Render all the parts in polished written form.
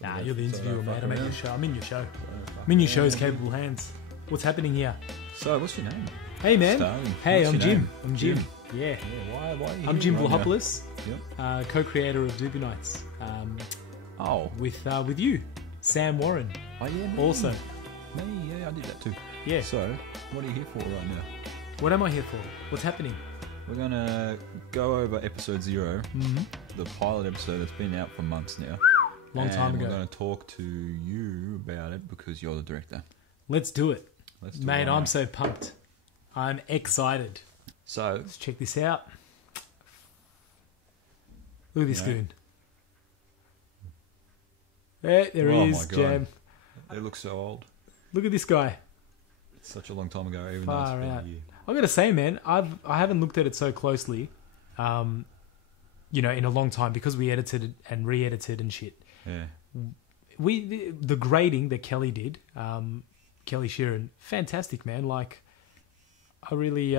Nah, you're the interviewer, mate. I'm in your show. I'm in your show. I'm in your show's capable hands. What's happening here? So, what's your name? Hey, man. Starling. Hey, What's I'm your Jim. name? I'm Jim. Yeah. Why are you I'm Jim here right now? Vlahopoulos, Yep. co-creator of Doobie Nights, Oh. with you, Sam Warren. Oh, yeah, me. Also. Me, yeah, I did that too. Yeah. So, what are you here for right now? What am I here for? What's happening? We're going to go over episode 0, the pilot episode that's been out for months now. Long time ago. We're going to talk to you about it because you're the director. Let's do it. Let's do it Mate, right I'm now. so pumped. I'm excited. So, Let's check this out. Look at this Yeah. goon. There he Oh is, my God. Jam. they look so old. Look at this guy. It's such a long time ago, even Far though it's been out. a year. I've got to say, man, I haven't looked at it so closely, in a long time because we edited it and re-edited and shit. Yeah. The grading that Kelly did, Kelly Sheeran, fantastic, man. Like, I really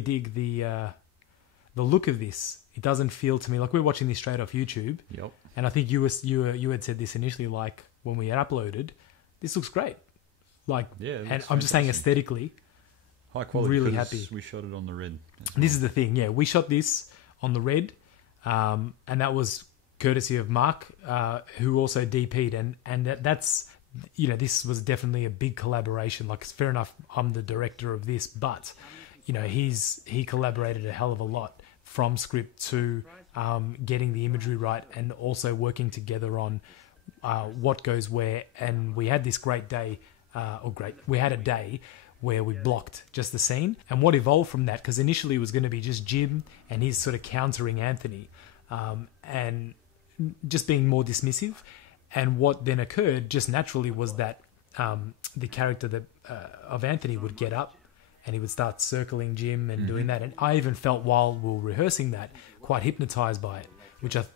dig the look of this. It doesn't feel to me like we're watching this straight off YouTube. Yep. And I think you had said this initially, like when we had uploaded, this looks great. Like, Yeah, it and looks I'm just saying fantastic. aesthetically, High quality. Really because happy. We shot it on the red. as well. this is the thing. Yeah, we shot this on the red, and that was courtesy of Mark, who also DP'd, and that's this was definitely a big collaboration. Like, it's fair enough, I'm the director of this, but he collaborated a hell of a lot from script to getting the imagery right, and also working together on what goes where. And we had this great day, we had a day where we blocked just the scene, and what evolved from that, because initially it was going to be just Jim and he's sort of countering Anthony, and just being more dismissive. And what then occurred just naturally was that the character that of Anthony would get up and he would start circling Jim and doing that. And I even felt while we were rehearsing that quite hypnotized by it,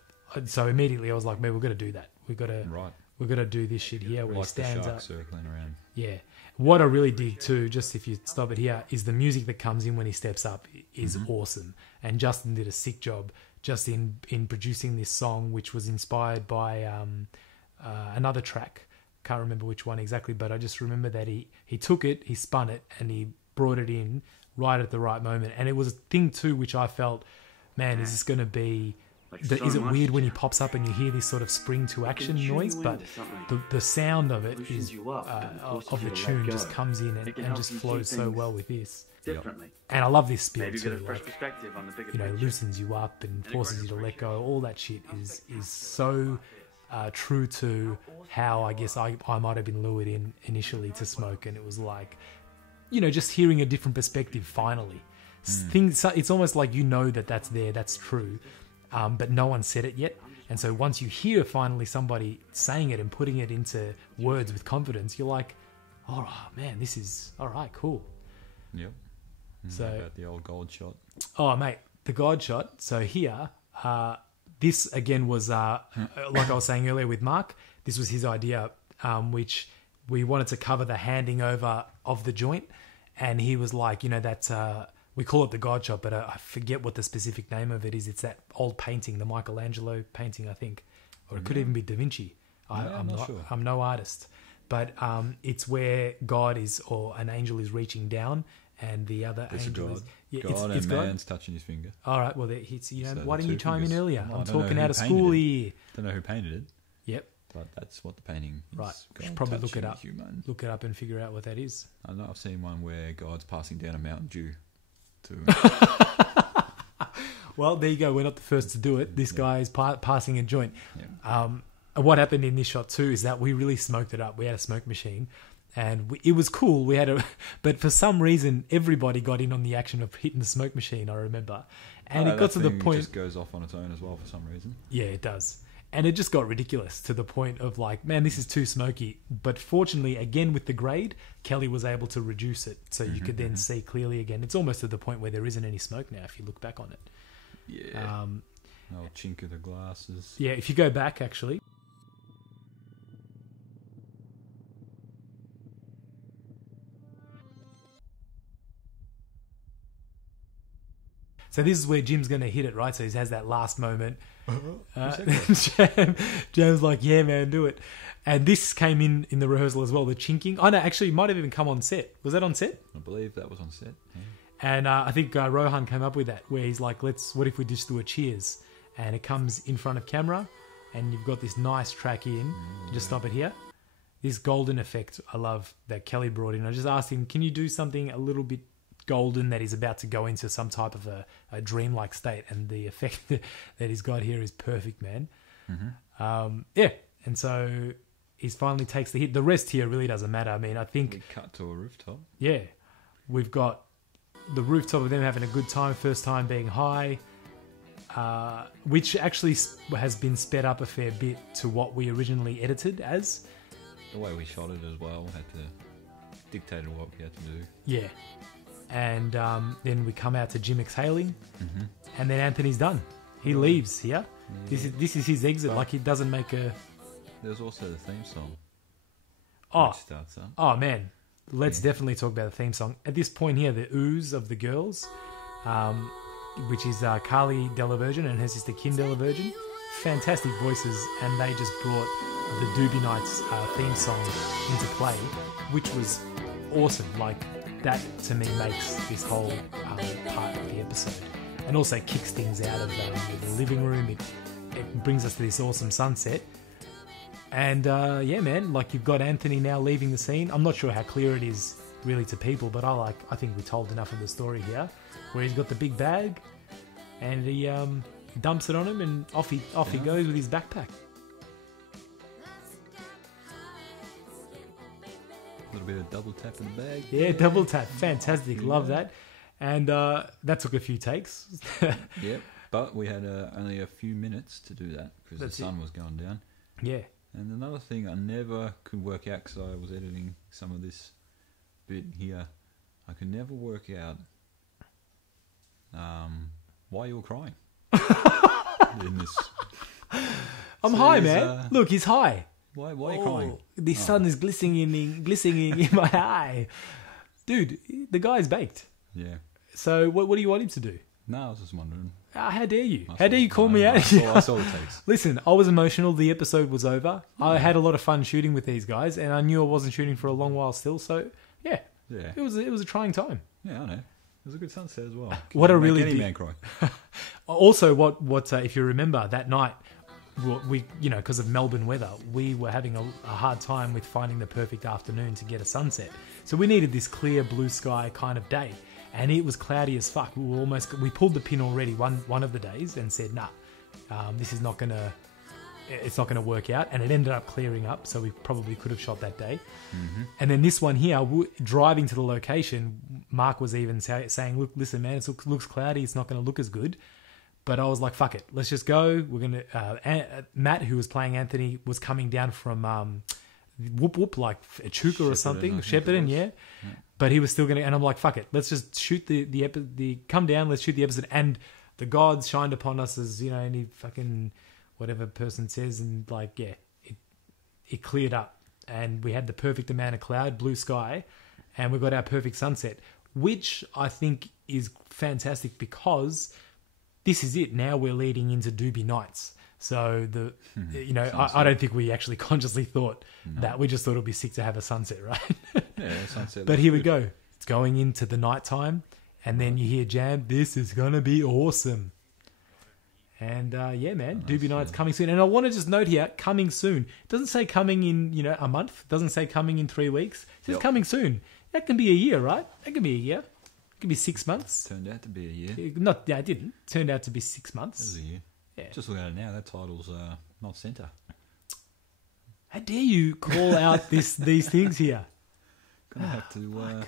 so immediately I was like, man, we've got to do that. We've got to do this shit here where he Like the stands shark up. circling around. Yeah. What I really dig too, just if you stop it here, is the music that comes in when he steps up is awesome. And Justin did a sick job just in producing this song, which was inspired by another track. Can't remember which one exactly, but I just remember that he took it, he spun it, and he brought it in right at the right moment. And it was a thing too, which I felt, man, is this going to be... is it weird when he pops up and you hear this sort of spring to action noise? But the sound of it is of the tune just comes in and just flows so well with this. Differently. And I love this spiel Maybe get a too. fresh Like, perspective on the bigger picture. loosens you up and forces you to let go. All that shit is so true to how I guess I might have been lured in initially to smoke, and it was like, just hearing a different perspective finally. It's almost like that's there, that's true, but no one said it yet. And so once you hear finally somebody saying it and putting it into words with confidence, you're like, oh man, this is all right, cool. Yep. So About the old gold shot. Oh, mate, the God shot. So here, this again was, like I was saying earlier with Mark, this was his idea, which we wanted to cover the handing over of the joint. And he was like, we call it the God shot, but I forget what the specific name of it is. It's that old painting, the Michelangelo painting, I think. Or it could even be Da Vinci. I'm not sure. I'm no artist. But it's where God is, or an angel is reaching down, and the other It's angel God. is... Yeah, God it's and God. man's touching his finger. All right, well, so So why the didn't you two chime in fingers. earlier? Well, I I'm don't know talking who out of painted school it. here. Don't know who painted it, Yep, but that's what the painting is. right. God Should probably look it touching up. Human. Look it up and figure out what that is. I know I've seen one where God's passing down a Mountain Dew to Well, there you go. We're not the first to do it. This guy is passing a joint. Yeah. And what happened in this shot too is that we really smoked it up. We had a smoke machine, and it was cool. But for some reason, everybody got in on the action of hitting the smoke machine. I remember, and it got to the point. It just goes off on its own as well for some reason. Yeah, it does. And it just got ridiculous to the point of like, man, this is too smoky. But fortunately, again, with the grade, Kelly was able to reduce it so you could then see clearly again. It's almost to the point where there isn't any smoke now if you look back on it. Yeah. Old chink of the glasses. Yeah, if you go back, actually. So So this is where Jim's going to hit it, right? So he has that last moment. Jam's like, yeah, man, do it. And this came in the rehearsal as well, the chinking. Oh, no, actually, it might have even come on set. Was that on set? I believe that was on set. Yeah. And I think Rohan came up with that, where he's like, what if we just do a cheers? And it comes in front of camera, and you've got this nice track in. Just stop it here. This golden effect, I love, that Kelly brought in. I just asked him, can you do something a little bit golden that is about to go into some type of a dreamlike state? And the effect that he's got here is perfect, man. Yeah. And so he finally takes the hit. The rest here really doesn't matter. I mean, I think... We cut to a rooftop. Yeah. We've got the rooftop of them having a good time, first time being high, which actually has been sped up a fair bit to what we originally edited as. The way we shot it as well had to dictate what we had to do. Yeah. And then we come out to Jim exhaling, and then Anthony's done. He leaves here. Yeah. This is his exit. Like, he doesn't make a... There's also the theme song. Oh, which starts up. Oh man, let's definitely talk about the theme song. At this point here, the ooze of the girls, which is Carly Delavirgin and her sister Kim Delavirgin. Fantastic voices, and they just brought the Doobie Nights theme song into play, which was awesome. Like, that to me makes this whole part of the episode, and also kicks things out of the living room. It brings us to this awesome sunset. And yeah, man, like, you've got Anthony now leaving the scene. I'm not sure how clear it is really to people, but I think we told enough of the story here, where he's got the big bag and he dumps it on him, and off he goes with his backpack. A little bit of double tap in the bag. Yeah, double tap. Fantastic. Love that. And that took a few takes. Yep. But we had only a few minutes to do that because the sun was going down. Yeah. And another thing I never could work out, because I was editing some of this bit here, I could never work out why you were crying in this. I'm high, man. Look, he's high. Why are you crying? The sun is glistening in my eye. Dude, the guy's baked. Yeah. So what do you want him to do? No, I was just wondering. How dare you? How dare you call me out? I saw the takes. Listen, I was emotional. The episode was over. I had a lot of fun shooting with these guys, and I knew I wasn't shooting for a long while still. So yeah, it was a trying time. Yeah, I know. It was a good sunset as well. What a really any man cry. Also, what if you remember that night, we because of Melbourne weather, we were having a hard time with finding the perfect afternoon to get a sunset. So we needed this clear blue sky kind of day. And it was cloudy as fuck. We pulled the pin already one of the days and said, nah, this is it's not gonna work out. And it ended up clearing up, so we probably could have shot that day. And then this one here, driving to the location, Mark was even saying, look, listen, man, it looks cloudy. It's not gonna look as good. But I was like, fuck it, let's just go. We're gonna. Matt, who was playing Anthony, was coming down from Whoop Whoop, like Echuca or something, Shepparton, yeah. But he was still gonna, and I'm like, fuck it, let's just shoot the come down, let's shoot the episode. And the gods shined upon us, as any fucking whatever person says, and like, yeah, it cleared up, and we had the perfect amount of cloud, blue sky, and we got our perfect sunset, which I think is fantastic, because this is it. Now we're leading into Doobie Nights. So I don't think we actually consciously thought that. We just thought it would be sick to have a sunset, right? Yeah, sunset. But here we go. It's going into the nighttime, and then you hear Jam. This is gonna be awesome. And yeah, man, Doobie Nights coming soon. And I want to just note here, coming soon. It doesn't say coming in a month. It doesn't say coming in 3 weeks. It says coming soon. That can be a year, right? That can be a year. It could be 6 months. Turned out to be a year. It didn't. Turned out to be 6 months. It was a year. Yeah. Just looking at it now, that title's not centre. How dare you call out these things here? Gonna have to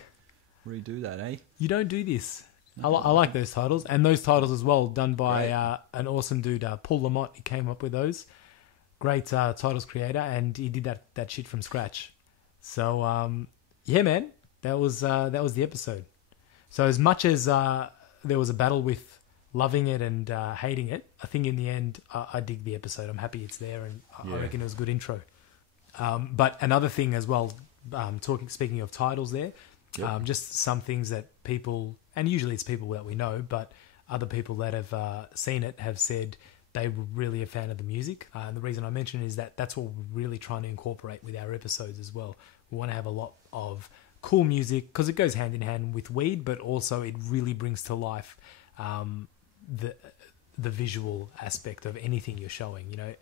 redo that, eh? You don't do this. I like those titles, and those titles as well, done by an awesome dude, Paul Lamont. He came up with those. Great titles creator, and he did that shit from scratch. So yeah, man, that was the episode. So as much as there was a battle with loving it and hating it, I think in the end I dig the episode. I'm happy it's there, and I reckon it was a good intro. But another thing as well, speaking of titles there, just some things that people, and usually it's people that we know, but other people that have seen it have said they were really a fan of the music. And the reason I mention it is that that's what we're really trying to incorporate with our episodes as well. We want to have a lot of cool music because it goes hand in hand with weed, but also it really brings to life the visual aspect of anything you're showing. You know,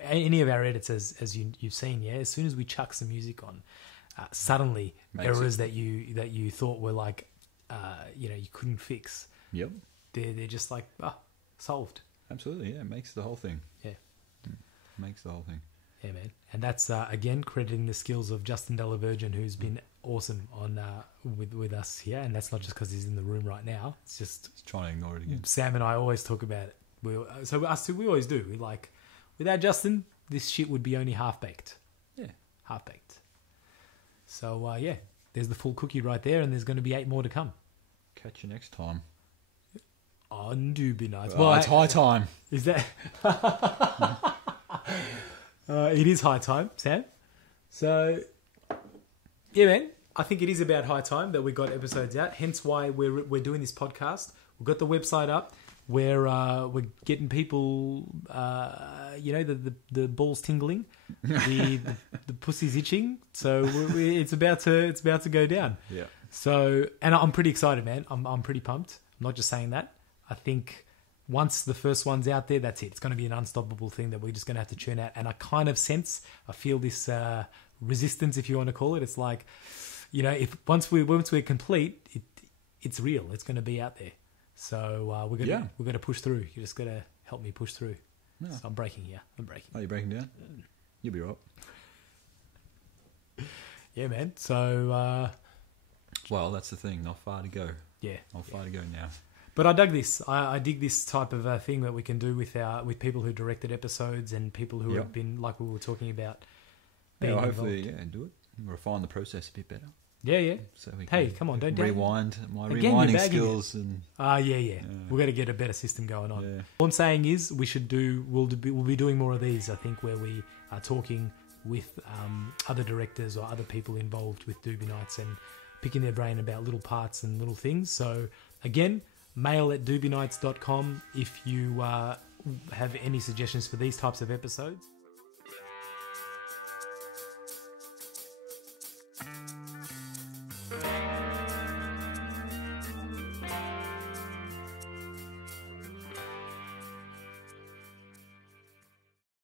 any of our edits, as you've seen, yeah, as soon as we chuck some music on, suddenly errors that you thought were like, you couldn't fix. Yep. They're just like, solved. Absolutely, yeah. It makes the whole thing. Yeah. Makes the whole thing. Yeah, man. And that's, again, crediting the skills of Justin Delavirgin, who's been awesome on with us here. And that's not just because he's in the room right now. It's just... Just trying to ignore it again. Sam and I always talk about it. We always do. We like, without Justin, this shit would be only half-baked. Yeah. Half-baked. So, there's the full cookie right there, and there's going to be 8 more to come. Catch you next time. On Doobie Nights. Well, it's high time. Is that... it is high time, Sam. So, yeah, man. I think it is about high time that we got episodes out. Hence why we're doing this podcast. We've got the website up. We're getting people, the balls tingling, the pussy's itching. So it's about to go down. Yeah. So, and I'm pretty excited, man. I'm pretty pumped. I'm not just saying that. I think once the first one's out there, that's it. It's going to be an unstoppable thing that we're just going to have to churn out. And I feel this resistance, if you want to call it. It's like, if once we're complete, it's real. It's going to be out there. So we're going to push through. You just got to help me push through. Yeah. So I'm breaking here. Oh, you're breaking down? You'll be right. Yeah, man. So... well, that's the thing. Not far to go. Yeah. Not far to go now. But I dug this. I dig this type of thing that we can do with people who directed episodes and people who have been, like we were talking about, being hopefully, do it. Refine the process a bit better. Yeah. So we can come on, don't rewind my rewinding skills and we've got to get a better system going on. Yeah. All I'm saying is we'll be doing more of these. I think where we are talking with other directors or other people involved with Doobie Nights and picking their brain about little parts and little things. So again, mail@doobienights.com if you have any suggestions for these types of episodes.